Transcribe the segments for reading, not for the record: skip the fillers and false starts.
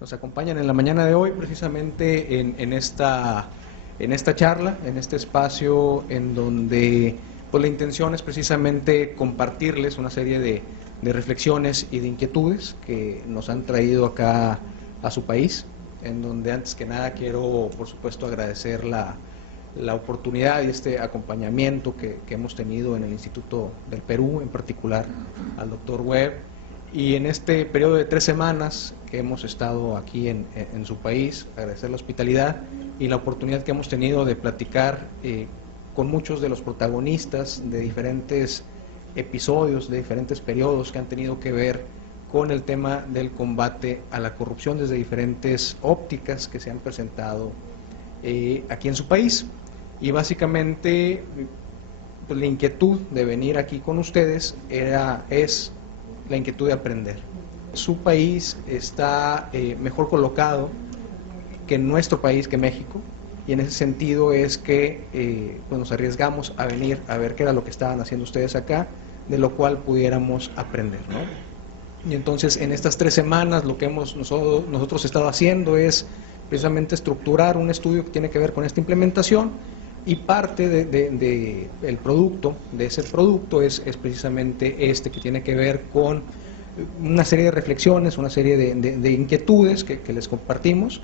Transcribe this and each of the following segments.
nos acompañan en la mañana de hoy precisamente en esta charla, en este espacio en donde pues, la intención es precisamente compartirles una serie de reflexiones y de inquietudes que nos han traído acá a su país, en donde antes que nada quiero por supuesto agradecer la oportunidad y este acompañamiento que hemos tenido en el Instituto del Perú, en particular al doctor Webb, y en este periodo de 3 semanas que hemos estado aquí en su país, agradecer la hospitalidad y la oportunidad que hemos tenido de platicar con muchos de los protagonistas de diferentes episodios, de diferentes periodos que han tenido que ver con el tema del combate a la corrupción desde diferentes ópticas que se han presentado aquí en su país. Y básicamente pues, la inquietud de venir aquí con ustedes es la inquietud de aprender. Su país está mejor colocado que nuestro país, que México, y en ese sentido es que pues nos arriesgamos a venir a ver qué era lo que estaban haciendo ustedes acá, de lo cual pudiéramos aprender, ¿no? Y entonces en estas 3 semanas lo que hemos nosotros estado haciendo es precisamente estructurar un estudio que tiene que ver con esta implementación, y parte del producto, de ese producto es precisamente este que tiene que ver con una serie de reflexiones, una serie de inquietudes que les compartimos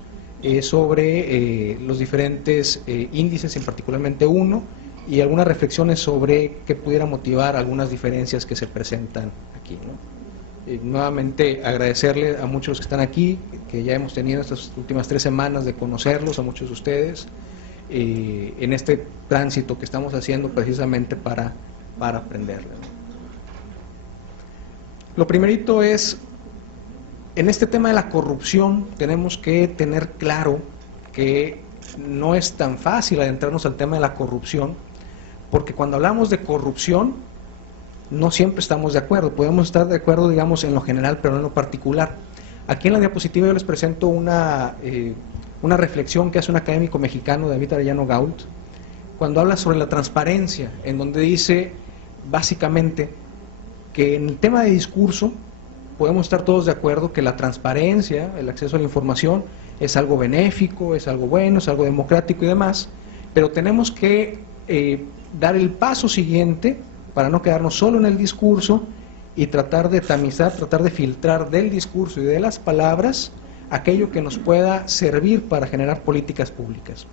sobre los diferentes índices, en particularmente uno, y algunas reflexiones sobre qué pudiera motivar algunas diferencias que se presentan aquí, ¿no? Nuevamente agradecerle a muchos que están aquí, que ya hemos tenido estas últimas 3 semanas de conocerlos, a muchos de ustedes, en este tránsito que estamos haciendo precisamente para aprenderles. Lo primerito es, en este tema de la corrupción tenemos que tener claro que no es tan fácil adentrarnos al tema de la corrupción, porque cuando hablamos de corrupción no siempre estamos de acuerdo, podemos estar de acuerdo digamos en lo general pero no en lo particular. Aquí en la diapositiva yo les presento una reflexión que hace un académico mexicano, David Arellano Gault, cuando habla sobre la transparencia, en donde dice básicamente que en el tema de discurso podemos estar todos de acuerdo que la transparencia, el acceso a la información es algo benéfico, es algo bueno, es algo democrático y demás, pero tenemos que dar el paso siguiente para no quedarnos solo en el discurso y tratar de tamizar, tratar de filtrar del discurso y de las palabras aquello que nos pueda servir para generar políticas públicas,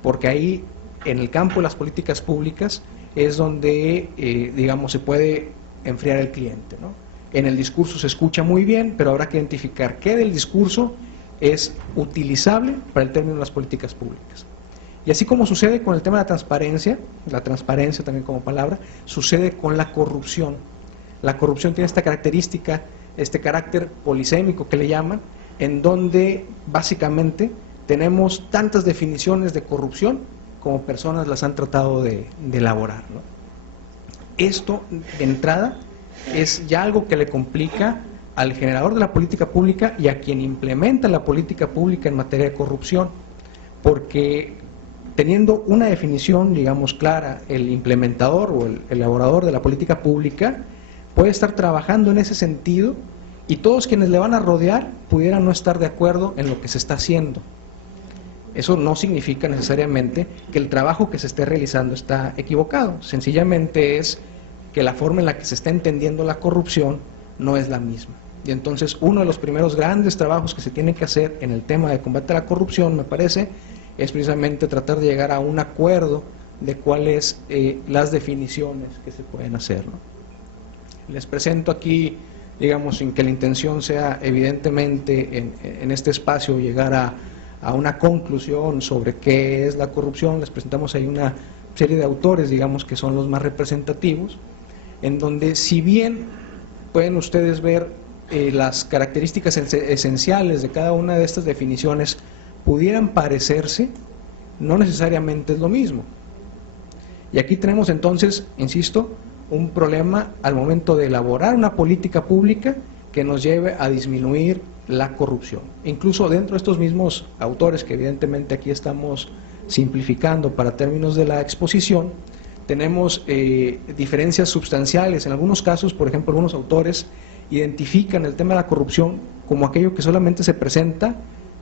porque ahí en el campo de las políticas públicas es donde digamos se puede enfriar el cliente, ¿no? En el discurso se escucha muy bien, pero habrá que identificar qué del discurso es utilizable para el término de las políticas públicas. Y así como sucede con el tema de la transparencia también como palabra, sucede con la corrupción. La corrupción tiene esta característica, este carácter polisémico que le llaman, en donde básicamente tenemos tantas definiciones de corrupción como personas las han tratado de elaborar, ¿no? Esto, de entrada, es ya algo que le complica al generador de la política pública y a quien implementa la política pública en materia de corrupción, porque teniendo una definición, digamos, clara, el implementador o el elaborador de la política pública puede estar trabajando en ese sentido y todos quienes le van a rodear pudieran no estar de acuerdo en lo que se está haciendo. Eso no significa necesariamente que el trabajo que se esté realizando está equivocado, sencillamente es que la forma en la que se está entendiendo la corrupción no es la misma. Y entonces uno de los primeros grandes trabajos que se tiene que hacer en el tema de combate a la corrupción, me parece, es precisamente tratar de llegar a un acuerdo de cuáles las definiciones que se pueden hacer, ¿no? Les presento aquí, digamos, sin que la intención sea evidentemente en este espacio llegar a una conclusión sobre qué es la corrupción, les presentamos ahí una serie de autores, digamos, que son los más representativos, en donde si bien pueden ustedes ver las características esenciales de cada una de estas definiciones pudieran parecerse, no necesariamente es lo mismo. Y aquí tenemos entonces, insisto, un problema al momento de elaborar una política pública que nos lleve a disminuir la corrupción. Incluso dentro de estos mismos autores, que evidentemente aquí estamos simplificando para términos de la exposición, tenemos diferencias sustanciales. En algunos casos, por ejemplo, algunos autores identifican el tema de la corrupción como aquello que solamente se presenta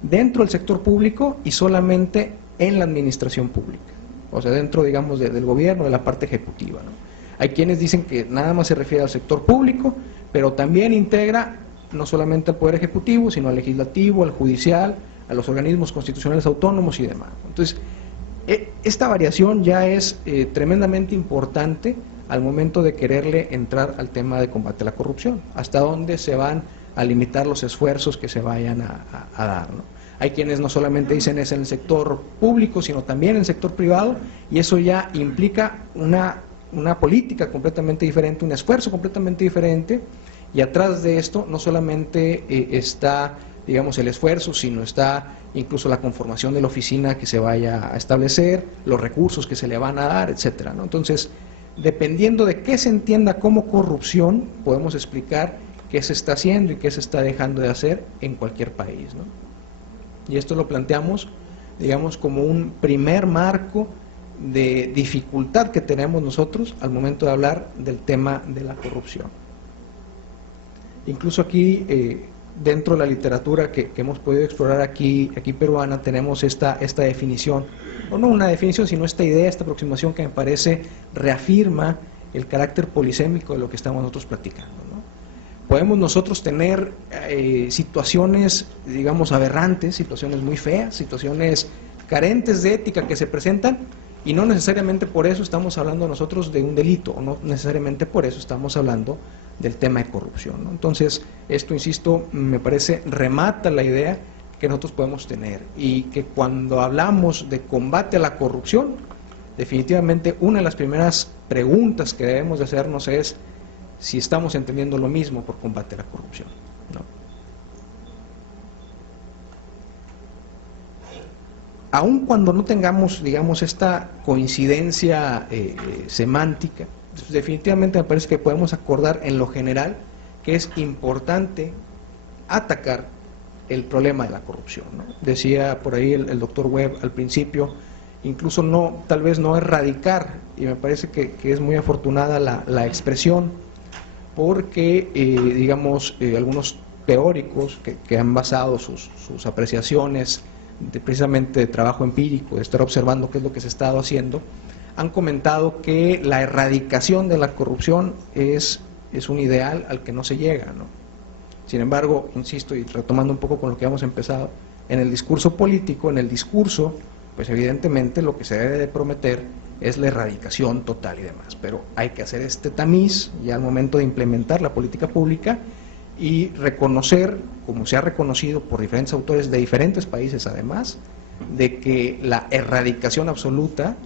dentro del sector público y solamente en la administración pública, o sea, dentro, digamos, del gobierno, de la parte ejecutiva, ¿no? Hay quienes dicen que nada más se refiere al sector público, pero también integra no solamente al Poder Ejecutivo, sino al Legislativo, al Judicial, a los organismos constitucionales autónomos y demás. Entonces, esta variación ya es tremendamente importante al momento de quererle entrar al tema de combate a la corrupción, hasta dónde se van a limitar los esfuerzos que se vayan a dar, ¿no? Hay quienes no solamente dicen es en el sector público, sino también en el sector privado, y eso ya implica una política completamente diferente, un esfuerzo completamente diferente, y atrás de esto no solamente está, digamos, el esfuerzo, sino está incluso la conformación de la oficina que se vaya a establecer, los recursos que se le van a dar, etcétera, ¿no? Entonces, dependiendo de qué se entienda como corrupción, podemos explicar qué se está haciendo y qué se está dejando de hacer en cualquier país, ¿no? Y esto lo planteamos, digamos, como un primer marco de dificultad que tenemos nosotros al momento de hablar del tema de la corrupción. Incluso aquí, dentro de la literatura que hemos podido explorar aquí peruana, tenemos esta definición, o no una definición, sino esta idea, esta aproximación que me parece reafirma el carácter polisémico de lo que estamos nosotros platicando, ¿no? Podemos nosotros tener situaciones, digamos, aberrantes, situaciones muy feas, situaciones carentes de ética que se presentan, y no necesariamente por eso estamos hablando nosotros de un delito, o no necesariamente por eso estamos hablando del tema de corrupción, ¿no? Entonces, esto, insisto, me parece remata la idea que nosotros podemos tener, y que cuando hablamos de combate a la corrupción, definitivamente una de las primeras preguntas que debemos de hacernos es si estamos entendiendo lo mismo por combate a la corrupción, ¿no? Aun cuando no tengamos, digamos, esta coincidencia semántica, definitivamente me parece que podemos acordar en lo general que es importante atacar el problema de la corrupción, ¿no? Decía por ahí el doctor Webb al principio, incluso no, tal vez no erradicar, y me parece que es muy afortunada la expresión, porque digamos, algunos teóricos que han basado sus apreciaciones precisamente de trabajo empírico, de estar observando qué es lo que se ha estado haciendo, han comentado que la erradicación de la corrupción es un ideal al que no se llega, ¿no? Sin embargo, insisto, y retomando un poco con lo que hemos empezado, en el discurso político, en el discurso, pues evidentemente lo que se debe de prometer es la erradicación total y demás, pero hay que hacer este tamiz ya al momento de implementar la política pública y reconocer, como se ha reconocido por diferentes autores de diferentes países además, de que la erradicación absoluta,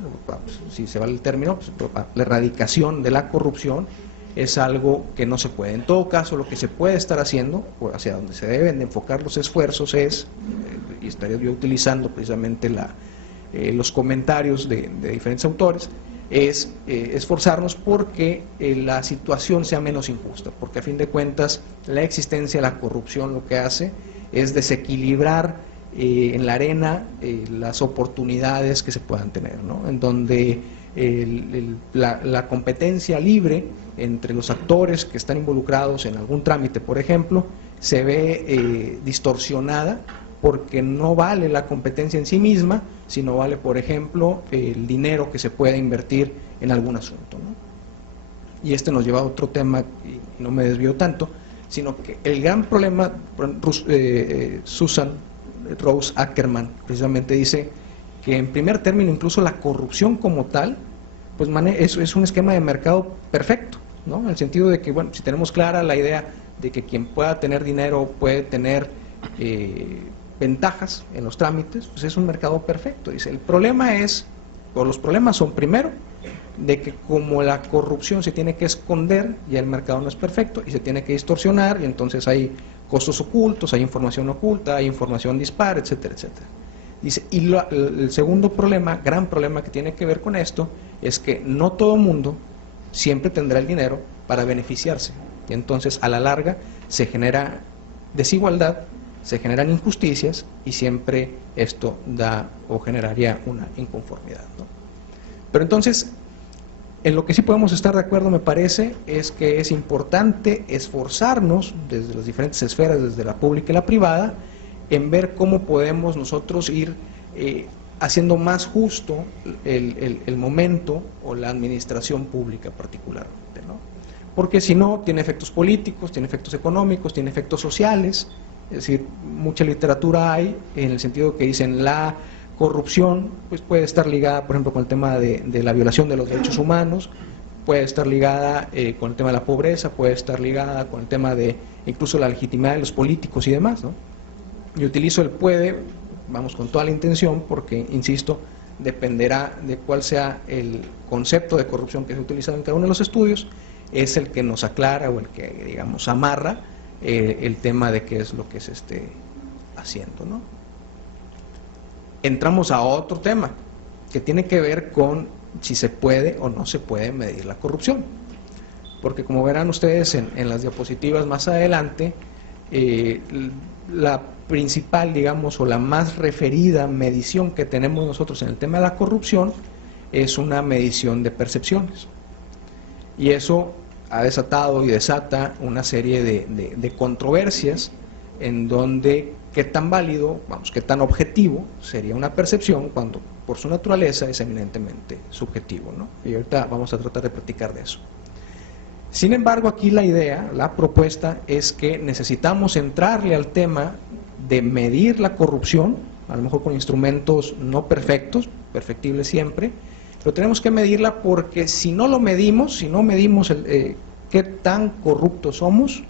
si se vale el término, pues, la erradicación de la corrupción es algo que no se puede. En todo caso, lo que se puede estar haciendo, o hacia donde se deben de enfocar los esfuerzos es, y estaría yo utilizando precisamente los comentarios de diferentes autores, es esforzarnos porque la situación sea menos injusta, porque a fin de cuentas la existencia de la corrupción lo que hace es desequilibrar en la arena las oportunidades que se puedan tener, ¿no? En donde la competencia libre entre los actores que están involucrados en algún trámite, por ejemplo, se ve distorsionada porque no vale la competencia en sí misma, sino vale, por ejemplo, el dinero que se puede invertir en algún asunto, ¿no? Y este nos lleva a otro tema, y no me desvío tanto, sino que el gran problema, Susan Rose Ackerman precisamente dice que en primer término incluso la corrupción como tal, pues es un esquema de mercado perfecto, ¿no? En el sentido de que, bueno, si tenemos clara la idea de que quien pueda tener dinero puede tener ventajas en los trámites, pues es un mercado perfecto. Dice, el problema es, o los problemas son primero, de que como la corrupción se tiene que esconder, ya el mercado no es perfecto y se tiene que distorsionar, y entonces hay costos ocultos, hay información oculta, hay información dispar, etcétera, etcétera. Dice, y el segundo problema, gran problema que tiene que ver con esto, es que no todo mundo siempre tendrá el dinero para beneficiarse, y entonces a la larga se genera desigualdad, se generan injusticias, y siempre esto da o generaría una inconformidad, ¿no? Pero entonces, En lo que sí podemos estar de acuerdo, me parece, es que es importante esforzarnos desde las diferentes esferas, desde la pública y la privada, en ver cómo podemos nosotros ir haciendo más justo el momento o la administración pública particularmente, ¿no? Porque si no, tiene efectos políticos, tiene efectos económicos, tiene efectos sociales. Es decir, mucha literatura hay en el sentido que dicen la corrupción pues puede estar ligada, por ejemplo, con el tema de la violación de los derechos humanos, puede estar ligada con el tema de la pobreza, puede estar ligada con el tema de incluso la legitimidad de los políticos y demás, ¿no? Yo utilizo el puede, vamos, con toda la intención, porque, insisto, dependerá de cuál sea el concepto de corrupción que se ha utilizado en cada uno de los estudios, es el que nos aclara o el que, digamos, amarra el tema de qué es lo que se esté haciendo, ¿no? Entramos a otro tema que tiene que ver con si se puede o no se puede medir la corrupción, porque como verán ustedes en las diapositivas más adelante, la principal, digamos, o la más referida medición que tenemos nosotros en el tema de la corrupción es una medición de percepciones, y eso ha desatado y desata una serie de controversias en donde qué tan válido, vamos, qué tan objetivo sería una percepción cuando por su naturaleza es eminentemente subjetivo, ¿no? Y ahorita vamos a tratar de platicar de eso. Sin embargo, aquí la idea, la propuesta es que necesitamos entrarle al tema de medir la corrupción, a lo mejor con instrumentos no perfectos, perfectibles siempre, pero tenemos que medirla porque si no lo medimos, si no medimos qué tan corruptos somos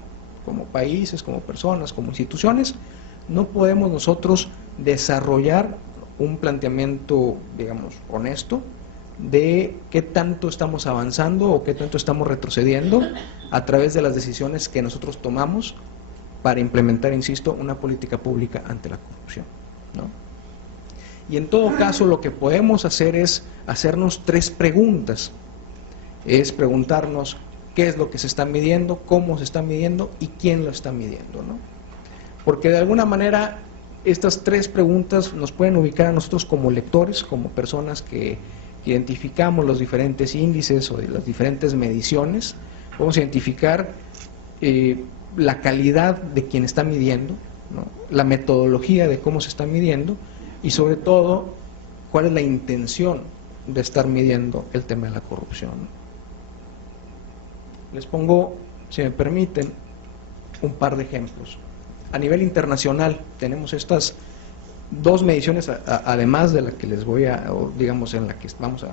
como países, como personas, como instituciones, no podemos nosotros desarrollar un planteamiento, digamos, honesto de qué tanto estamos avanzando o qué tanto estamos retrocediendo a través de las decisiones que nosotros tomamos para implementar, insisto, una política pública ante la corrupción, ¿no? Y en todo caso lo que podemos hacer es hacernos tres preguntas. Es preguntarnos qué es lo que se está midiendo, cómo se está midiendo y quién lo está midiendo, ¿no? Porque de alguna manera estas tres preguntas nos pueden ubicar a nosotros como lectores, como personas que identificamos los diferentes índices o las diferentes mediciones. Podemos identificar la calidad de quien está midiendo, ¿no? La metodología de cómo se está midiendo y sobre todo cuál es la intención de estar midiendo el tema de la corrupción. Les pongo, si me permiten, un par de ejemplos. A nivel internacional tenemos estas dos mediciones, además de la que les voy a, o digamos en la que vamos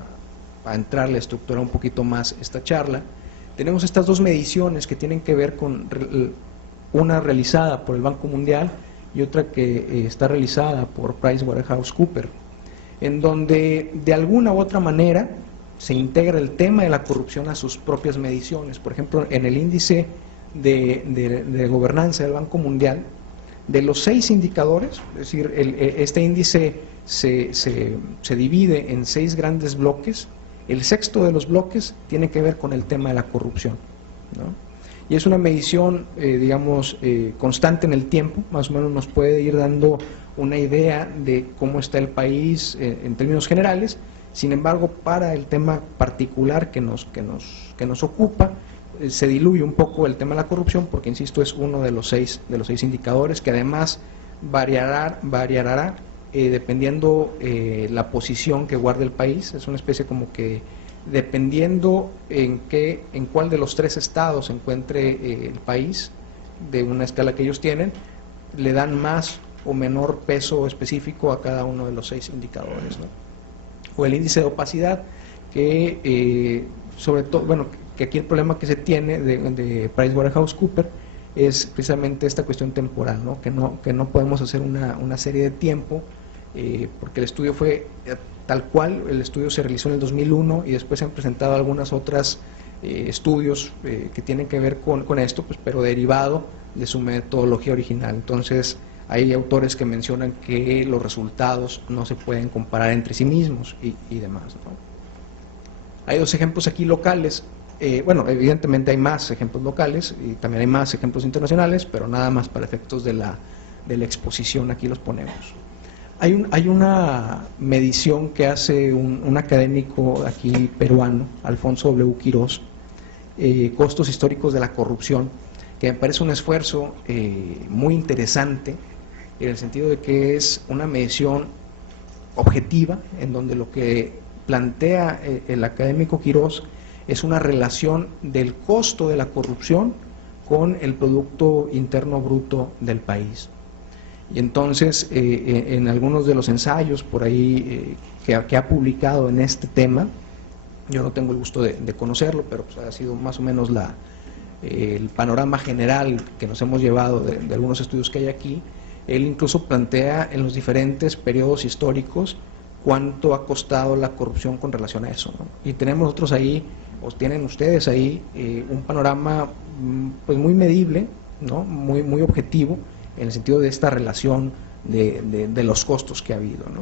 a entrarle a estructurar un poquito más esta charla. Tenemos estas dos mediciones que tienen que ver con una realizada por el Banco Mundial y otra que está realizada por PricewaterhouseCoopers, en donde de alguna u otra manera se integra el tema de la corrupción a sus propias mediciones. Por ejemplo, en el índice de gobernanza del Banco Mundial, de los 6 indicadores, es decir, este índice se divide en 6 grandes bloques. El sexto de los bloques tiene que ver con el tema de la corrupción, ¿no? Y es una medición, digamos, constante en el tiempo, más o menos nos puede ir dando una idea de cómo está el país en términos generales. Sin embargo, para el tema particular que nos ocupa, se diluye un poco el tema de la corrupción, porque, insisto, es uno de los seis indicadores, que además variará dependiendo la posición que guarde el país. Es una especie como que dependiendo en cuál de los 3 estados se encuentre el país, de una escala que ellos tienen, le dan más o menor peso específico a cada uno de los 6 indicadores, ¿no? O el índice de opacidad, que sobre todo, bueno, que aquí el problema que se tiene de PricewaterhouseCoopers es precisamente esta cuestión temporal, ¿no? Que no podemos hacer una serie de tiempo, porque el estudio fue tal cual, el estudio se realizó en el 2001 y después se han presentado algunas otras estudios que tienen que ver con esto, pues, pero derivado de su metodología original. Entonces hay autores que mencionan que los resultados no se pueden comparar entre sí mismos y demás, ¿no? Hay 2 ejemplos aquí locales. Bueno, evidentemente hay más ejemplos locales y también hay más ejemplos internacionales, pero nada más para efectos de la exposición aquí los ponemos. Hay una medición que hace un académico aquí peruano, Alfonso W. Quirós, costos históricos de la corrupción, que me parece un esfuerzo muy interesante, en el sentido de que es una medición objetiva, en donde lo que plantea el académico Quirós es una relación del costo de la corrupción con el Producto Interno Bruto del país. Y entonces, en algunos de los ensayos por ahí que ha publicado en este tema, yo no tengo el gusto de conocerlo, pero pues ha sido más o menos el panorama general que nos hemos llevado de algunos estudios que hay aquí. Él incluso plantea en los diferentes periodos históricos cuánto ha costado la corrupción con relación a eso, ¿no? Y tenemos nosotros ahí, o tienen ustedes ahí, un panorama pues muy medible, ¿no? Muy objetivo, en el sentido de esta relación de los costos que ha habido, ¿no?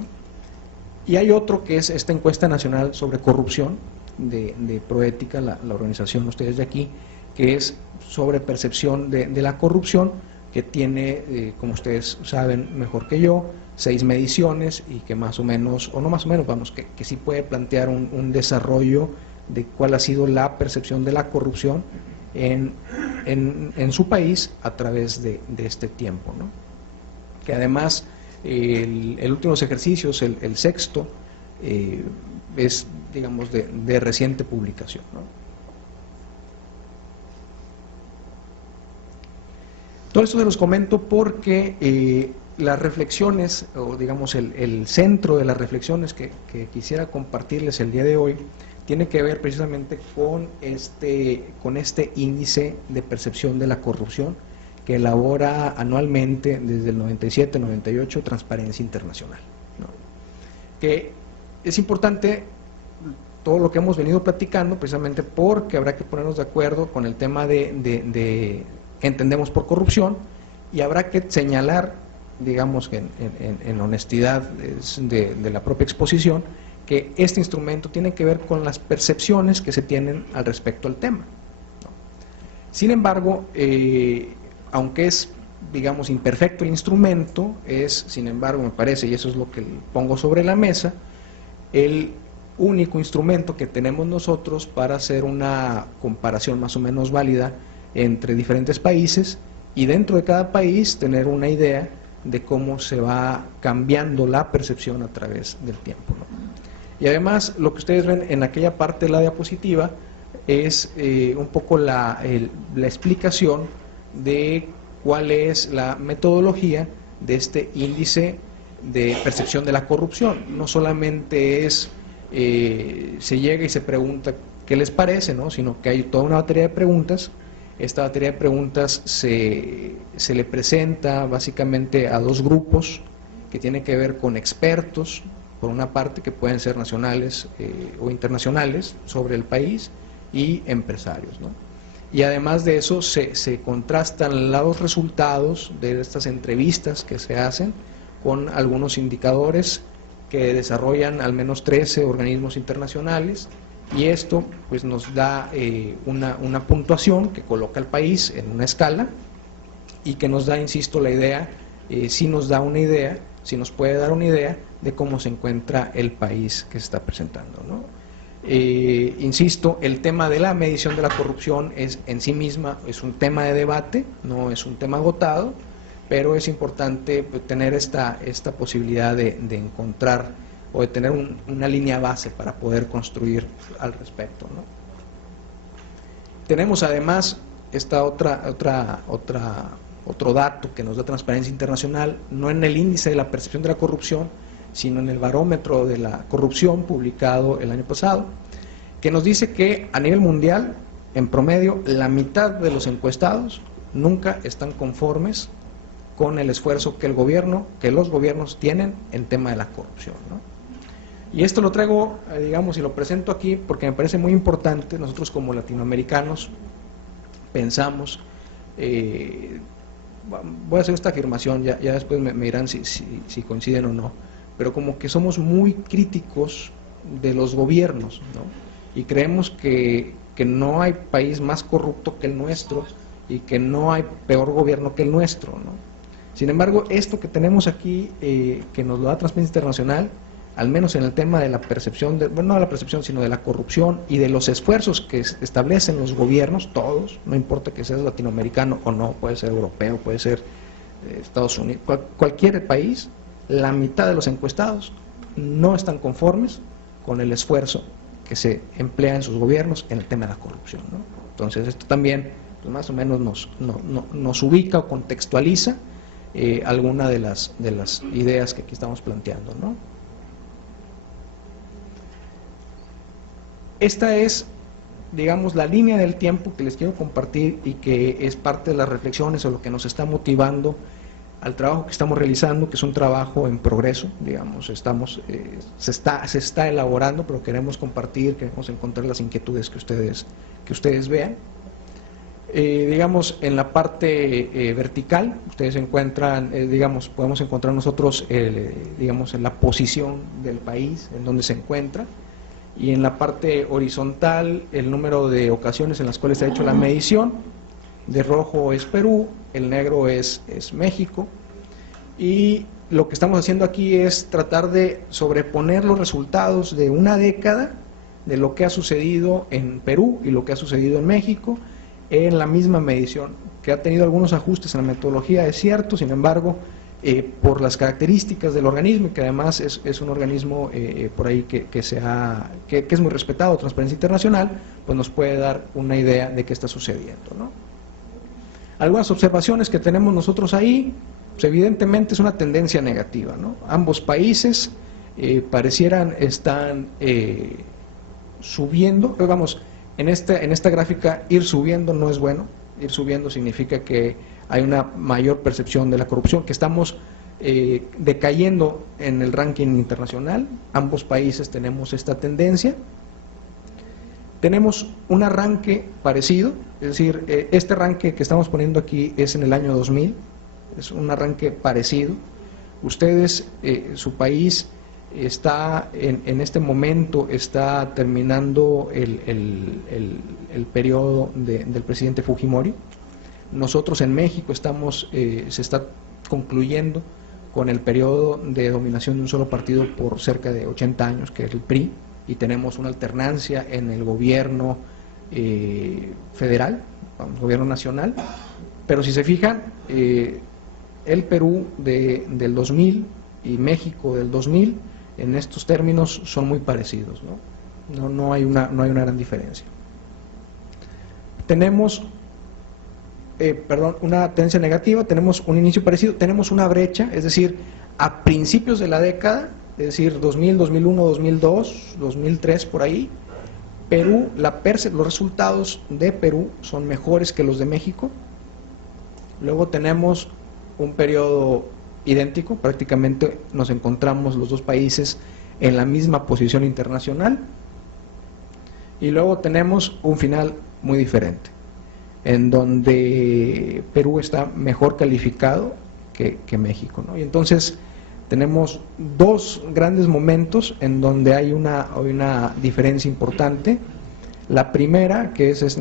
Y hay otro que es esta encuesta nacional sobre corrupción de Proética, la organización ustedes de aquí, que es sobre percepción de la corrupción, que tiene, como ustedes saben mejor que yo, 6 mediciones y que más o menos, o no más o menos, vamos, que sí puede plantear un desarrollo de cuál ha sido la percepción de la corrupción en su país a través de este tiempo, ¿no? Que además el último ejercicios, el sexto, es, digamos, de reciente publicación, ¿no? Todo esto se los comento porque las reflexiones, o digamos el centro de las reflexiones que quisiera compartirles el día de hoy, tiene que ver precisamente con este índice de percepción de la corrupción que elabora anualmente desde el 97-98 Transparencia Internacional, ¿no? Que es importante todo lo que hemos venido platicando, precisamente porque habrá que ponernos de acuerdo con el tema de que entendemos por corrupción, y habrá que señalar, digamos, que en honestidad de la propia exposición, que este instrumento tiene que ver con las percepciones que se tienen al respecto al tema, ¿no? Sin embargo, aunque es, digamos, imperfecto el instrumento, es, sin embargo, me parece, y eso es lo que pongo sobre la mesa, el único instrumento que tenemos nosotros para hacer una comparación más o menos válida entre diferentes países, y dentro de cada país tener una idea de cómo se va cambiando la percepción a través del tiempo, ¿no? Y además, lo que ustedes ven en aquella parte de la diapositiva es un poco la explicación de cuál es la metodología de este índice de percepción de la corrupción. No solamente es, se llega y se pregunta qué les parece, ¿no? Sino que hay toda una batería de preguntas. Esta batería de preguntas se le presenta básicamente a 2 grupos que tienen que ver con expertos, por una parte, que pueden ser nacionales o internacionales sobre el país, y empresarios, ¿no? Y además de eso se contrastan los resultados de estas entrevistas que se hacen con algunos indicadores que desarrollan al menos 13 organismos internacionales, y esto pues nos da una puntuación que coloca al país en una escala, y que nos da, insisto, la idea, sí nos da una idea, sí nos puede dar una idea de cómo se encuentra el país que se está presentando, ¿no? Insisto, el tema de la medición de la corrupción es en sí misma, es un tema de debate, no es un tema agotado, pero es importante tener esta posibilidad de encontrar o de tener una línea base para poder construir al respecto, ¿no? Tenemos además otro dato que nos da Transparencia Internacional, no en el índice de la percepción de la corrupción, sino en el barómetro de la corrupción publicado el año pasado, que nos dice que a nivel mundial, en promedio, la mitad de los encuestados nunca están conformes con el esfuerzo que los gobiernos tienen en tema de la corrupción, ¿no? Y esto lo traigo, digamos, y lo presento aquí porque me parece muy importante. Nosotros como latinoamericanos pensamos, voy a hacer esta afirmación, ya después me dirán si coinciden o no, pero como que somos muy críticos de los gobiernos, ¿no? Y creemos que no hay país más corrupto que el nuestro, y que no hay peor gobierno que el nuestro, ¿no? Sin embargo, esto que tenemos aquí, que nos lo da Transparencia Internacional, al menos en el tema de la percepción, bueno, no de la percepción, sino de la corrupción y de los esfuerzos que establecen los gobiernos, todos, no importa que seas latinoamericano o no, puede ser europeo, puede ser Estados Unidos, cualquier país, la mitad de los encuestados no están conformes con el esfuerzo que se emplea en sus gobiernos en el tema de la corrupción, ¿no? Entonces, esto también pues, más o menos nos ubica o contextualiza alguna de las ideas que aquí estamos planteando, ¿no? Esta es, digamos, la línea del tiempo que les quiero compartir y que es parte de las reflexiones o lo que nos está motivando al trabajo que estamos realizando, que es un trabajo en progreso, digamos, se está elaborando, pero queremos compartir, queremos encontrar las inquietudes que ustedes vean. Digamos, en la parte vertical, ustedes encuentran, digamos, podemos encontrar nosotros, digamos, en la posición del país, en donde se encuentra, y en la parte horizontal, el número de ocasiones en las cuales se ha hecho la medición. De rojo es Perú, el negro es México, y lo que estamos haciendo aquí es tratar de sobreponer los resultados de una década de lo que ha sucedido en Perú y lo que ha sucedido en México en la misma medición, que ha tenido algunos ajustes en la metodología, es cierto, sin embargo, por las características del organismo, que además es un organismo por ahí que es muy respetado, Transparencia Internacional, pues nos puede dar una idea de qué está sucediendo, ¿no? Algunas observaciones que tenemos nosotros ahí, pues evidentemente es una tendencia negativa, ¿no? Ambos países parecieran están subiendo, digamos, en esta gráfica ir subiendo no es bueno, ir subiendo significa que hay una mayor percepción de la corrupción, que estamos decayendo en el ranking internacional, ambos países tenemos esta tendencia. Tenemos un arranque parecido, es decir, este arranque que estamos poniendo aquí es en el año 2000, es un arranque parecido. Ustedes, su país está en este momento, está terminando el periodo del presidente Fujimori. Nosotros en México se está concluyendo con el periodo de dominación de un solo partido por cerca de 80 años, que es el PRI, y tenemos una alternancia en el gobierno federal, gobierno nacional, pero si se fijan, el Perú del 2000 y México del 2000, en estos términos son muy parecidos, ¿no? No hay una gran diferencia. Tenemos una tendencia negativa, tenemos un inicio parecido, tenemos una brecha, es decir, a principios de la década, es decir, 2000, 2001, 2002, 2003, por ahí, Perú, los resultados de Perú son mejores que los de México. Luego tenemos un periodo idéntico, prácticamente nos encontramos los dos países en la misma posición internacional, y luego tenemos un final muy diferente, en donde Perú está mejor calificado que México, ¿no? Y entonces tenemos dos grandes momentos en donde hay una diferencia importante. La primera, que es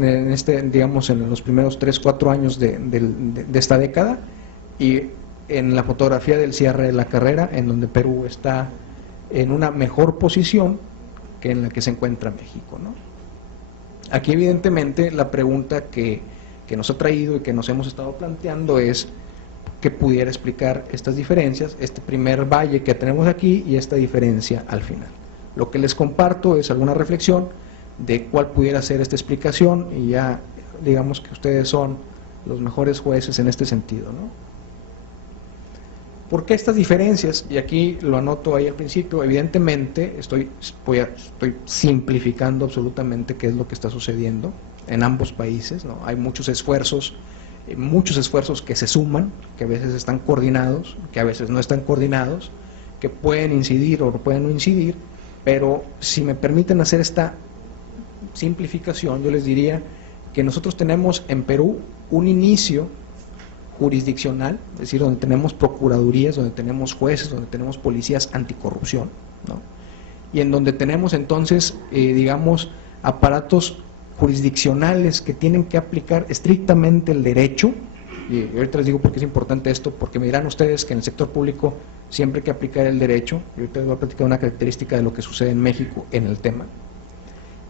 digamos, en los primeros 3-4 años de esta década, y en la fotografía del cierre de la carrera, en donde Perú está en una mejor posición que en la que se encuentra México, ¿no? Aquí evidentemente la pregunta que nos ha traído y que nos hemos estado planteando es que pudiera explicar estas diferencias, este primer valle que tenemos aquí y esta diferencia al final. Lo que les comparto es alguna reflexión de cuál pudiera ser esta explicación, y ya digamos que ustedes son los mejores jueces en este sentido, ¿no? ¿Por qué estas diferencias? Y aquí lo anoto ahí al principio, evidentemente estoy simplificando absolutamente qué es lo que está sucediendo en ambos países, ¿no? Hay muchos esfuerzos que se suman, que a veces están coordinados, que a veces no están coordinados, que pueden incidir o pueden no incidir, pero si me permiten hacer esta simplificación, yo les diría que nosotros tenemos en Perú un inicio jurisdiccional, es decir, donde tenemos procuradurías, donde tenemos jueces, donde tenemos policías anticorrupción, ¿no? Y en donde tenemos entonces, digamos, aparatos jurisdiccionales que tienen que aplicar estrictamente el derecho, y ahorita les digo por qué es importante esto, porque me dirán ustedes que en el sector público siempre hay que aplicar el derecho, y ahorita les voy a platicar una característica de lo que sucede en México en el tema.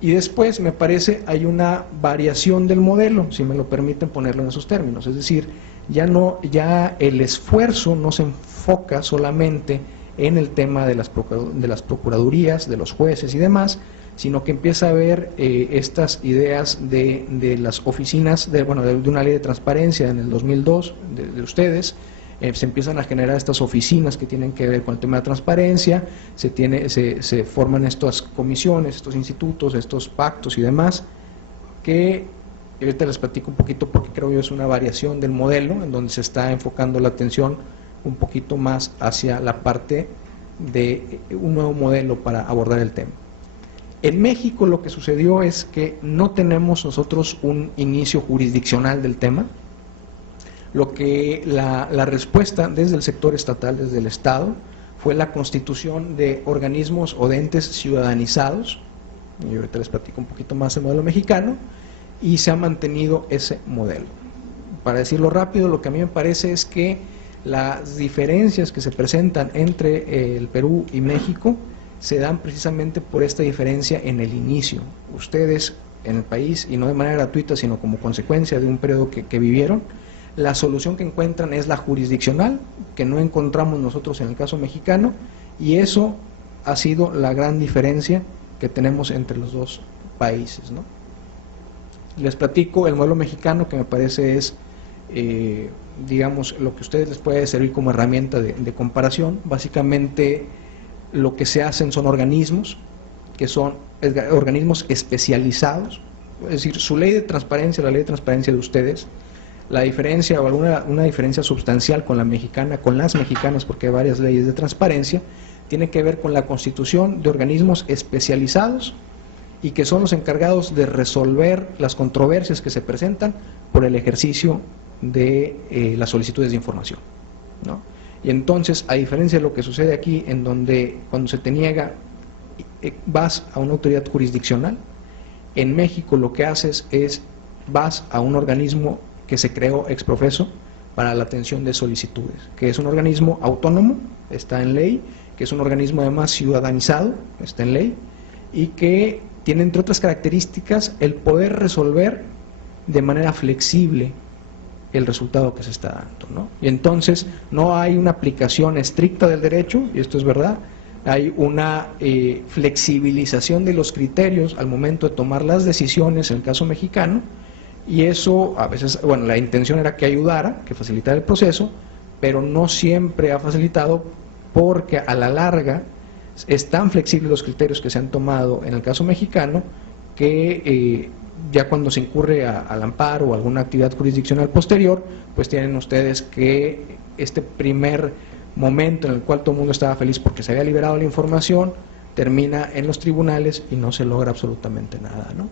Y después, me parece, hay una variación del modelo, si me lo permiten ponerlo en esos términos, es decir, ya el esfuerzo no se enfoca solamente en el tema de las procuradurías, de los jueces y demás, sino que empieza a haber estas ideas de las oficinas, de una ley de transparencia en el 2002 de ustedes. Se empiezan a generar estas oficinas que tienen que ver con el tema de transparencia, se forman estas comisiones, estos institutos, estos pactos y demás, que ahorita les platico un poquito porque creo yo es una variación del modelo, en donde se está enfocando la atención un poquito más hacia la parte de un nuevo modelo para abordar el tema. En México lo que sucedió es que no tenemos nosotros un inicio jurisdiccional del tema. Lo que la respuesta desde el sector estatal, desde el Estado, fue la constitución de organismos o de entes ciudadanizados, y ahorita les platico un poquito más el modelo mexicano, y se ha mantenido ese modelo. Para decirlo rápido, lo que a mí me parece es que las diferencias que se presentan entre el Perú y México se dan precisamente por esta diferencia en el inicio. Ustedes en el país, y no de manera gratuita, sino como consecuencia de un periodo que vivieron, la solución que encuentran es la jurisdiccional, que no encontramos nosotros en el caso mexicano, y eso ha sido la gran diferencia que tenemos entre los dos países, ¿no? Les platico el modelo mexicano, que me parece es, digamos, lo que a ustedes les puede servir como herramienta de comparación. Básicamente, lo que se hacen son organismos, que son organismos especializados, es decir, su ley de transparencia, la ley de transparencia de ustedes, la diferencia o una diferencia sustancial con la mexicana, con las mexicanas, porque hay varias leyes de transparencia, tiene que ver con la constitución de organismos especializados y que son los encargados de resolver las controversias que se presentan por el ejercicio de las solicitudes de información, ¿no? Y entonces, a diferencia de lo que sucede aquí, en donde cuando se te niega vas a una autoridad jurisdiccional, en México lo que haces es vas a un organismo que se creó ex profeso para la atención de solicitudes, que es un organismo autónomo, está en ley, que es un organismo además ciudadanizado, está en ley, y que tiene entre otras características el poder resolver de manera flexible el resultado que se está dando, ¿no? Y entonces no hay una aplicación estricta del derecho, y esto es verdad, hay una flexibilización de los criterios al momento de tomar las decisiones en el caso mexicano, y eso a veces, bueno, la intención era que ayudara, que facilitara el proceso, pero no siempre ha facilitado, porque a la larga es tan flexible los criterios que se han tomado en el caso mexicano que ya cuando se incurre al amparo o alguna actividad jurisdiccional posterior, pues tienen ustedes que este primer momento en el cual todo el mundo estaba feliz porque se había liberado la información, termina en los tribunales y no se logra absolutamente nada, ¿no?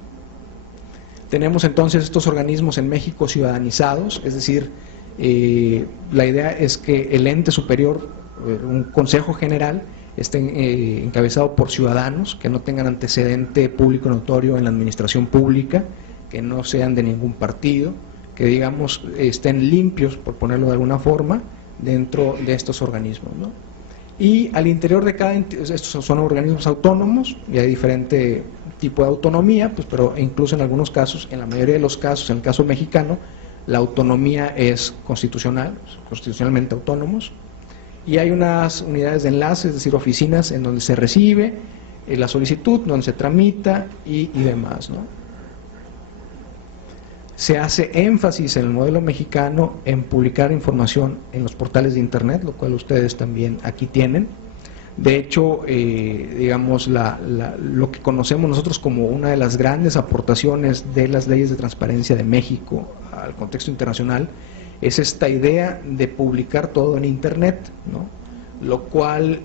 Tenemos entonces estos organismos en México ciudadanizados, es decir, la idea es que el ente superior, un consejo general, esté encabezado por ciudadanos que no tengan antecedente público notorio en la administración pública, que no sean de ningún partido, que digamos estén limpios, por ponerlo de alguna forma, dentro de estos organismos, ¿no? Y al interior de cada estos son organismos autónomos y hay diferente tipo de autonomía, pues, pero incluso en algunos casos, en la mayoría de los casos, en el caso mexicano, la autonomía es constitucional, constitucionalmente autónomos, y hay unas unidades de enlace, es decir, oficinas en donde se recibe la solicitud, donde se tramita y demás, ¿no? Se hace énfasis en el modelo mexicano en publicar información en los portales de internet, lo cual ustedes también aquí tienen. De hecho, digamos, lo que conocemos nosotros como una de las grandes aportaciones de las leyes de transparencia de México al contexto internacional es esta idea de publicar todo en internet, ¿no? Lo cual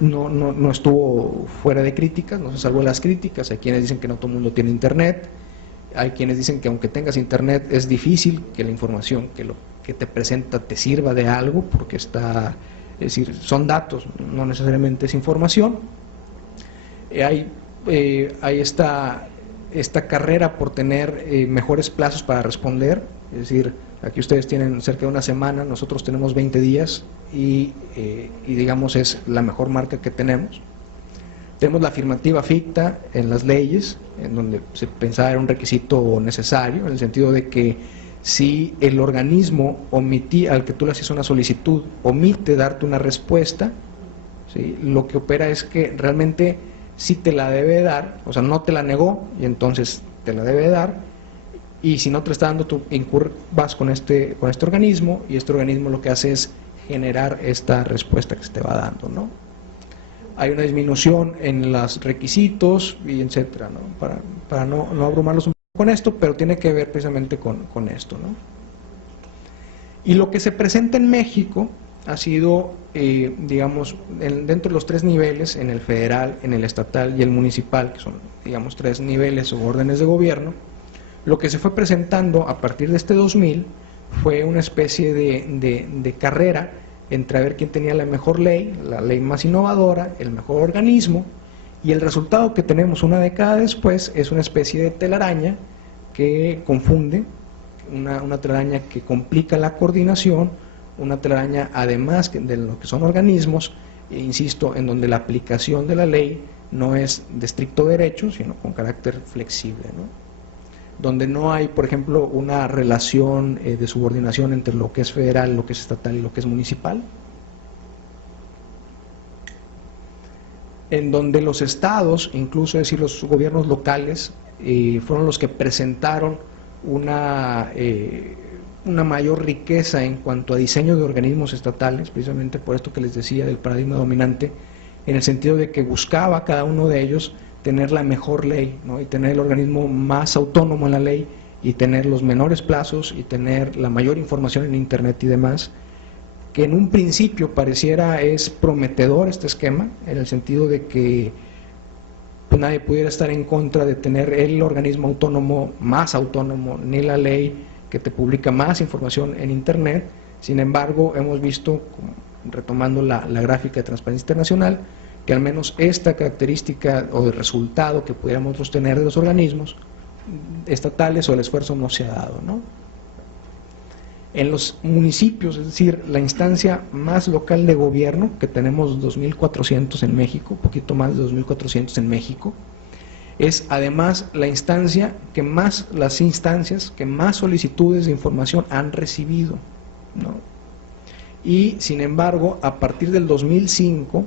no estuvo fuera de críticas, no se salvó de las críticas. Hay quienes dicen que no todo el mundo tiene internet, hay quienes dicen que aunque tengas internet es difícil que la información que lo que te presenta te sirva de algo, porque está, es decir, son datos, no necesariamente es información. Hay esta esta carrera por tener mejores plazos para responder, es decir, aquí ustedes tienen cerca de una semana, nosotros tenemos 20 días y digamos es la mejor marca que tenemos. Tenemos la afirmativa ficta en las leyes, en donde se pensaba era un requisito necesario, en el sentido de que si el organismo al que tú le haces una solicitud omite darte una respuesta, ¿sí?, lo que opera es que realmente sí te la debe dar, o sea, no te la negó y entonces te la debe dar, y si no te la está dando, tú vas con este organismo, y este organismo lo que hace es generar esta respuesta que se te va dando, ¿no? Hay una disminución en los requisitos y etcétera, ¿no? Para no abrumarlos un poco con esto, pero tiene que ver precisamente con esto, ¿no? Y lo que se presenta en México ha sido, digamos, dentro de los tres niveles, en el federal, en el estatal y el municipal, que son, digamos, tres niveles o órdenes de gobierno, lo que se fue presentando a partir de este 2000 fue una especie de carrera entre a ver quién tenía la mejor ley, la ley más innovadora, el mejor organismo, y el resultado que tenemos una década después es una especie de telaraña que confunde, una telaraña que complica la coordinación, una telaraña además de lo que son organismos, insisto, en donde la aplicación de la ley no es de estricto derecho, sino con carácter flexible, ¿no? Donde no hay, por ejemplo, una relación de subordinación entre lo que es federal, lo que es estatal y lo que es municipal, en donde los estados, incluso es decir, los gobiernos locales, fueron los que presentaron una mayor riqueza en cuanto a diseño de organismos estatales, precisamente por esto que les decía del paradigma dominante, en el sentido de que buscaba cada uno de ellos tener la mejor ley, ¿no?, y tener el organismo más autónomo en la ley, y tener los menores plazos, y tener la mayor información en internet y demás, que en un principio pareciera es prometedor este esquema, en el sentido de que pues, nadie pudiera estar en contra de tener el organismo autónomo más autónomo, ni la ley que te publica más información en internet. Sin embargo, hemos visto, retomando la gráfica de Transparencia Internacional, que al menos esta característica o el resultado que pudiéramos nosotros tener de los organismos estatales o el esfuerzo no se ha dado, ¿no? En los municipios, es decir, la instancia más local de gobierno, que tenemos 2.400 en México, un poquito más de 2.400 en México, es además las instancias que más solicitudes de información han recibido, ¿no? Y sin embargo, a partir del 2005,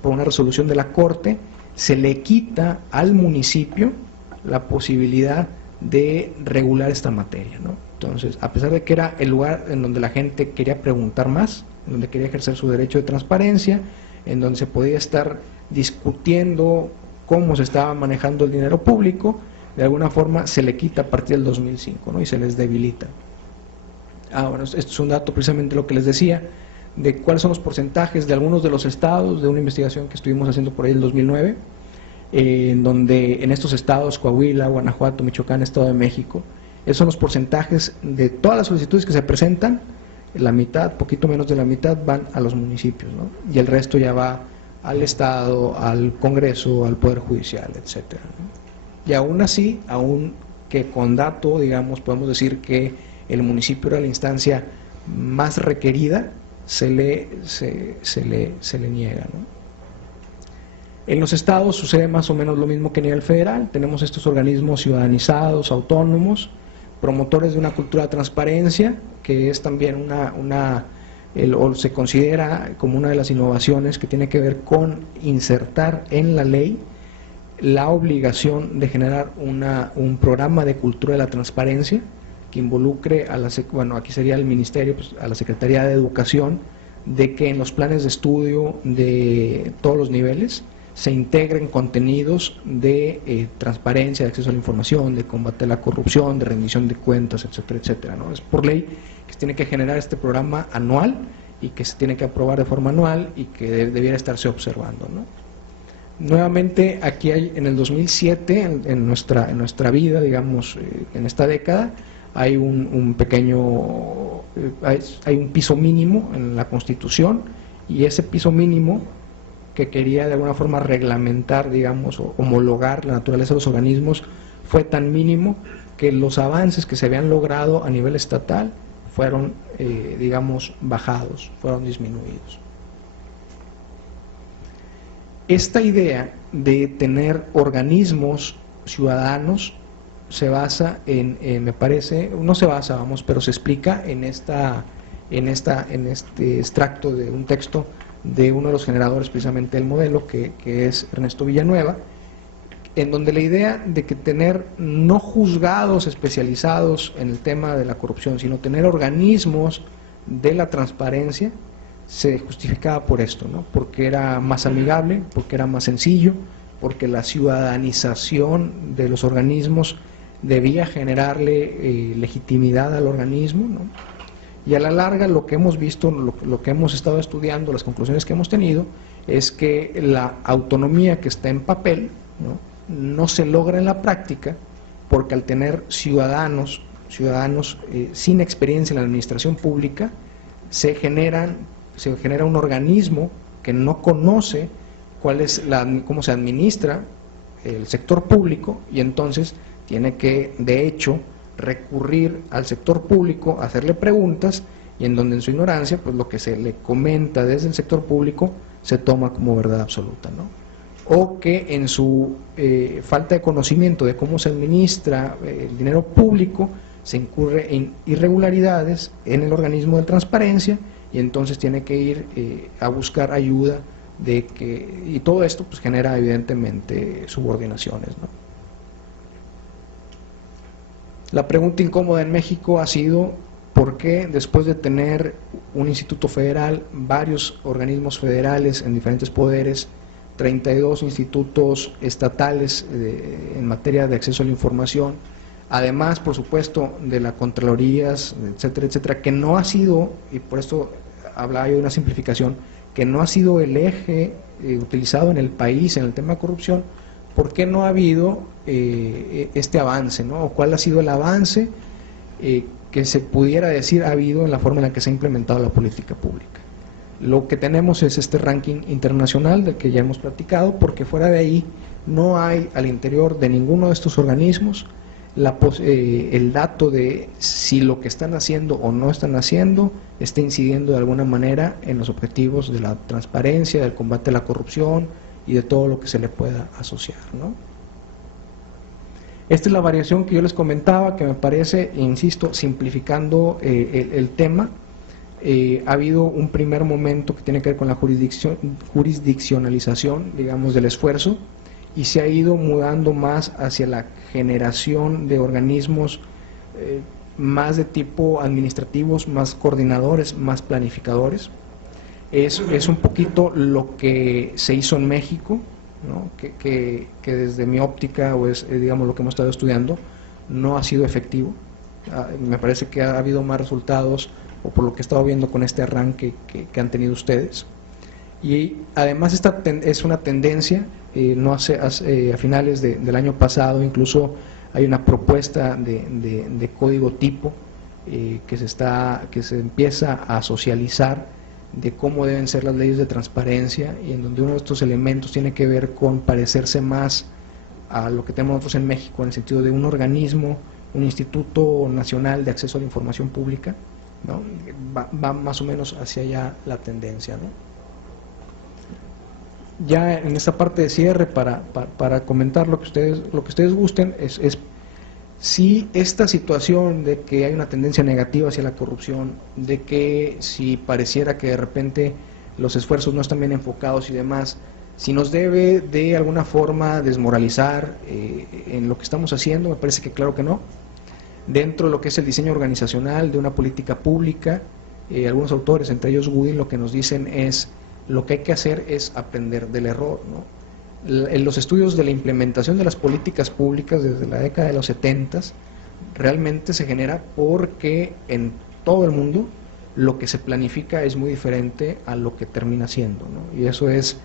por una resolución de la Corte, se le quita al municipio la posibilidad de regular esta materia, ¿no? Entonces, a pesar de que era el lugar en donde la gente quería preguntar más, en donde quería ejercer su derecho de transparencia, en donde se podía estar discutiendo cómo se estaba manejando el dinero público, de alguna forma se le quita a partir del 2005, ¿no?, y se les debilita. Bueno, esto es un dato precisamente lo que les decía, de cuáles son los porcentajes de algunos de los estados, de una investigación que estuvimos haciendo por ahí en el 2009, en donde en estos estados, Coahuila, Guanajuato, Michoacán, Estado de México, esos son los porcentajes de todas las solicitudes que se presentan, la mitad, poquito menos de la mitad, van a los municipios, ¿no?, y el resto ya va al Estado, al Congreso, al Poder Judicial, etcétera, ¿no? Y aún así, aún que con dato, digamos, podemos decir que el municipio era la instancia más requerida, se le niega, ¿no? En los estados sucede más o menos lo mismo que a nivel federal. Tenemos estos organismos ciudadanizados, autónomos, promotores de una cultura de transparencia, que es también o se considera como una de las innovaciones que tiene que ver con insertar en la ley la obligación de generar un programa de cultura de la transparencia que involucre aquí sería el ministerio, pues, a la Secretaría de Educación, de que en los planes de estudio de todos los niveles se integren contenidos de transparencia, de acceso a la información, de combate a la corrupción, de rendición de cuentas, etcétera, etcétera, ¿no? Es por ley que se tiene que generar este programa anual y que se tiene que aprobar de forma anual y que debiera estarse observando, ¿no? Nuevamente, aquí hay en el 2007, en nuestra vida, digamos, en esta década, hay un pequeño, hay un piso mínimo en la Constitución, y ese piso mínimo que quería de alguna forma reglamentar, digamos, o homologar la naturaleza de los organismos, fue tan mínimo que los avances que se habían logrado a nivel estatal fueron, digamos, bajados, fueron disminuidos. Esta idea de tener organismos ciudadanos se basa me parece, no se basa, vamos, pero se explica en este extracto de un texto de uno de los generadores precisamente del modelo, que es Ernesto Villanueva, en donde la idea de que tener no juzgados especializados en el tema de la corrupción, sino tener organismos de la transparencia, se justificaba por esto, ¿no? Porque era más amigable, porque era más sencillo, porque la ciudadanización de los organismos debía generarle legitimidad al organismo, ¿no? Y a la larga lo que hemos visto, lo que hemos estado estudiando, las conclusiones que hemos tenido, es que la autonomía que está en papel, no se logra en la práctica, porque al tener ciudadanos sin experiencia en la administración pública, se genera un organismo que no conoce cómo se administra el sector público, y entonces tiene que, de hecho, recurrir al sector público, hacerle preguntas, y en donde en su ignorancia, pues lo que se le comenta desde el sector público se toma como verdad absoluta, ¿no? O que en su falta de conocimiento de cómo se administra el dinero público, se incurre en irregularidades en el organismo de transparencia, y entonces tiene que ir a buscar ayuda y todo esto pues genera evidentemente subordinaciones, ¿no? La pregunta incómoda en México ha sido ¿por qué después de tener un instituto federal, varios organismos federales en diferentes poderes, 32 institutos estatales en materia de acceso a la información, además por supuesto de las contralorías, etcétera, etcétera, que no ha sido, y por esto hablaba yo de una simplificación, que no ha sido el eje utilizado en el país en el tema de corrupción? ¿Por qué no ha habido este avance, ¿no? ¿O cuál ha sido el avance que se pudiera decir ha habido en la forma en la que se ha implementado la política pública? Lo que tenemos es este ranking internacional del que ya hemos platicado, porque fuera de ahí no hay al interior de ninguno de estos organismos el dato de si lo que están haciendo o no están haciendo está incidiendo de alguna manera en los objetivos de la transparencia, del combate a la corrupción y de todo lo que se le pueda asociar, ¿no? Esta es la variación que yo les comentaba, que me parece, insisto, simplificando el tema. Ha habido un primer momento que tiene que ver con la jurisdiccionalización, digamos, del esfuerzo, y se ha ido mudando más hacia la generación de organismos más de tipo administrativos, más coordinadores, más planificadores. Es un poquito lo que se hizo en México, ¿no? que desde mi óptica, o es digamos lo que hemos estado estudiando, no ha sido efectivo. Me parece que ha habido más resultados, o por lo que he estado viendo con este arranque que han tenido ustedes. Y además esta es una tendencia, a finales del año pasado incluso hay una propuesta de código tipo que se empieza a socializar, de cómo deben ser las leyes de transparencia, y en donde uno de estos elementos tiene que ver con parecerse más a lo que tenemos nosotros en México, en el sentido de un organismo, un Instituto Nacional de Acceso a la Información Pública, ¿no? Va más o menos hacia allá la tendencia, ¿no? Ya en esta parte de cierre, para comentar lo que ustedes gusten, es si esta situación de que hay una tendencia negativa hacia la corrupción, de que si pareciera que de repente los esfuerzos no están bien enfocados y demás, si nos debe de alguna forma desmoralizar en lo que estamos haciendo, me parece que claro que no. Dentro de lo que es el diseño organizacional de una política pública, algunos autores, entre ellos Woody, lo que nos dicen es lo que hay que hacer es aprender del error, ¿no? En los estudios de la implementación de las políticas públicas desde la década de los 70 realmente se genera porque en todo el mundo lo que se planifica es muy diferente a lo que termina siendo, ¿no? Y eso es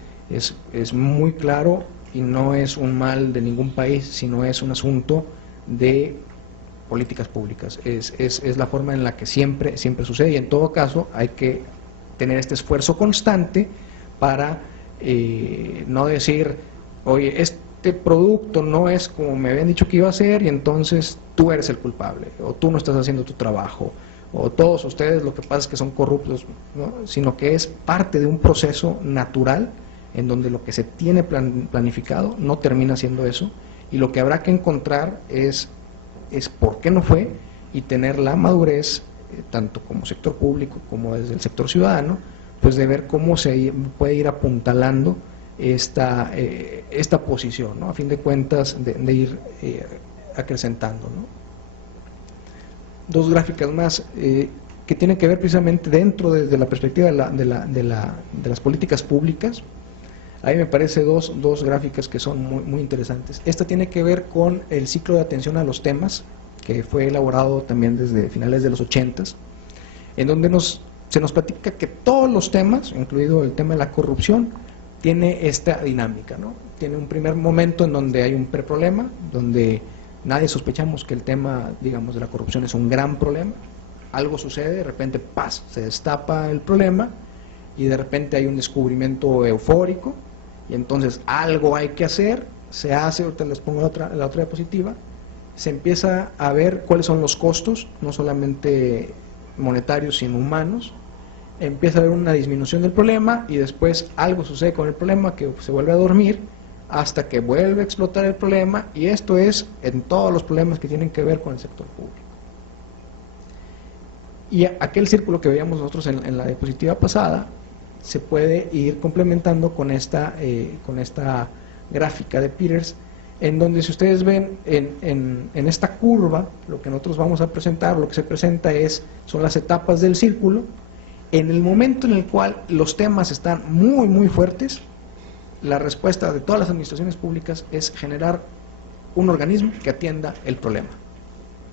muy claro, y no es un mal de ningún país, sino es un asunto de políticas públicas. Es la forma en la que siempre sucede, y en todo caso hay que tener este esfuerzo constante para no decir, oye, este producto no es como me habían dicho que iba a ser y entonces tú eres el culpable, o tú no estás haciendo tu trabajo, o todos ustedes lo que pasa es que son corruptos, ¿no? Sino que es parte de un proceso natural en donde lo que se tiene planificado no termina siendo eso, y lo que habrá que encontrar es por qué no fue, y tener la madurez, tanto como sector público como desde el sector ciudadano, pues de ver cómo se puede ir apuntalando esta posición, ¿no? A fin de cuentas de ir acrecentando, ¿no? Dos gráficas más que tienen que ver precisamente dentro de la perspectiva de las políticas públicas. Ahí me parece dos gráficas que son muy interesantes. Esta tiene que ver con el ciclo de atención a los temas, que fue elaborado también desde finales de los 80s, en donde se nos platica que todos los temas, incluido el tema de la corrupción, tiene esta dinámica, ¿no? Tiene un primer momento en donde hay un preproblema, donde nadie sospechamos que el tema, digamos, de la corrupción es un gran problema. Algo sucede, de repente, ¡paz!, se destapa el problema y de repente hay un descubrimiento eufórico y entonces algo hay que hacer, se hace, ahorita les pongo la otra diapositiva, se empieza a ver cuáles son los costos, no solamente monetarios sino humanos, empieza a haber una disminución del problema y después algo sucede con el problema que se vuelve a dormir hasta que vuelve a explotar el problema, y esto es en todos los problemas que tienen que ver con el sector público. Y aquel círculo que veíamos nosotros en la diapositiva pasada se puede ir complementando con esta gráfica de Peters, en donde si ustedes ven en esta curva, lo que nosotros vamos a presentar, lo que se presenta son las etapas del círculo. En el momento en el cual los temas están muy fuertes, la respuesta de todas las administraciones públicas es generar un organismo que atienda el problema,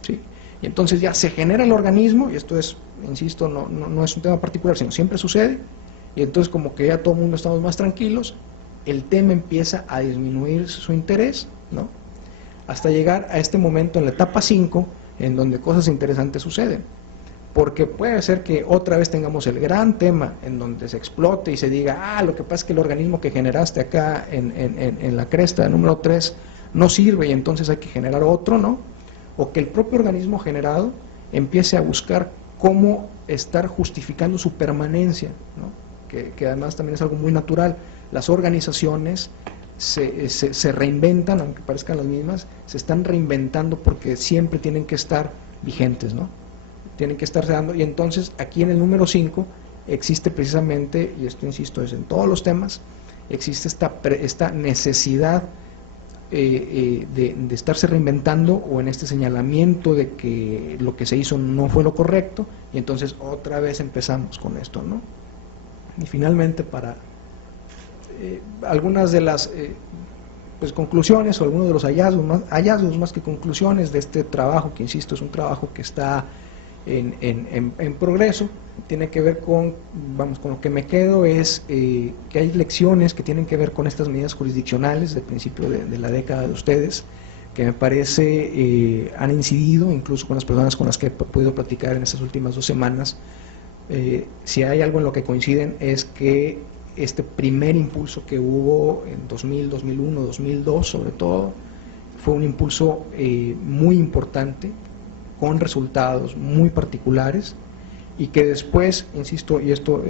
¿sí? Y entonces ya se genera el organismo, y esto es, insisto, no es un tema particular, sino siempre sucede, y entonces como que ya todo el mundo estamos más tranquilos, el tema empieza a disminuir su interés, ¿no? Hasta llegar a este momento en la etapa 5, en donde cosas interesantes suceden. Porque puede ser que otra vez tengamos el gran tema en donde se explote y se diga, lo que pasa es que el organismo que generaste acá en la cresta número 3 no sirve y entonces hay que generar otro, ¿no? O que el propio organismo generado empiece a buscar cómo estar justificando su permanencia, ¿no? Que además también es algo muy natural. Las organizaciones se reinventan, aunque parezcan las mismas, se están reinventando porque siempre tienen que estar vigentes, ¿no? Tienen que estarse dando, y entonces aquí en el número 5 existe precisamente, y esto insisto es en todos los temas, existe esta necesidad de estarse reinventando, o en este señalamiento de que lo que se hizo no fue lo correcto, y entonces otra vez empezamos con esto, ¿no? Y finalmente, para algunas de las pues conclusiones, o algunos de los hallazgos más que conclusiones de este trabajo, que insisto es un trabajo que está en progreso, tiene que ver con lo que me quedo es que hay lecciones que tienen que ver con estas medidas jurisdiccionales del principio de la década de ustedes, que me parece han incidido, incluso con las personas con las que he podido platicar en estas últimas 2 semanas. Si hay algo en lo que coinciden es que este primer impulso que hubo en 2000, 2001, 2002 sobre todo, fue un impulso muy importante, con resultados muy particulares, y que después, insisto, y esto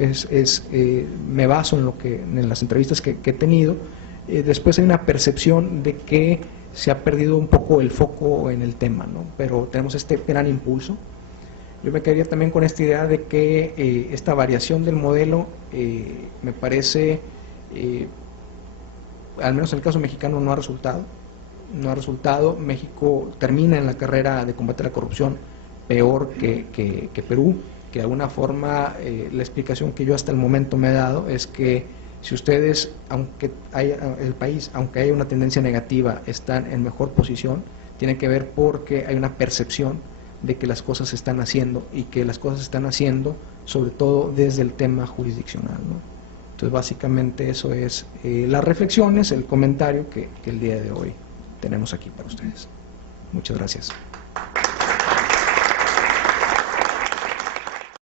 me baso en las entrevistas que he tenido, después hay una percepción de que se ha perdido un poco el foco en el tema, ¿no? Pero tenemos este gran impulso. Yo me quedaría también con esta idea de que esta variación del modelo me parece, al menos en el caso mexicano, no ha resultado. México termina en la carrera de combate a la corrupción peor que Perú, que de alguna forma la explicación que yo hasta el momento me he dado es que si ustedes, aunque haya una tendencia negativa, están en mejor posición, tiene que ver porque hay una percepción de que las cosas se están haciendo, y que las cosas se están haciendo sobre todo desde el tema jurisdiccional, ¿no? Entonces básicamente eso es las reflexiones, el comentario que el día de hoy tenemos aquí para ustedes. Muchas gracias.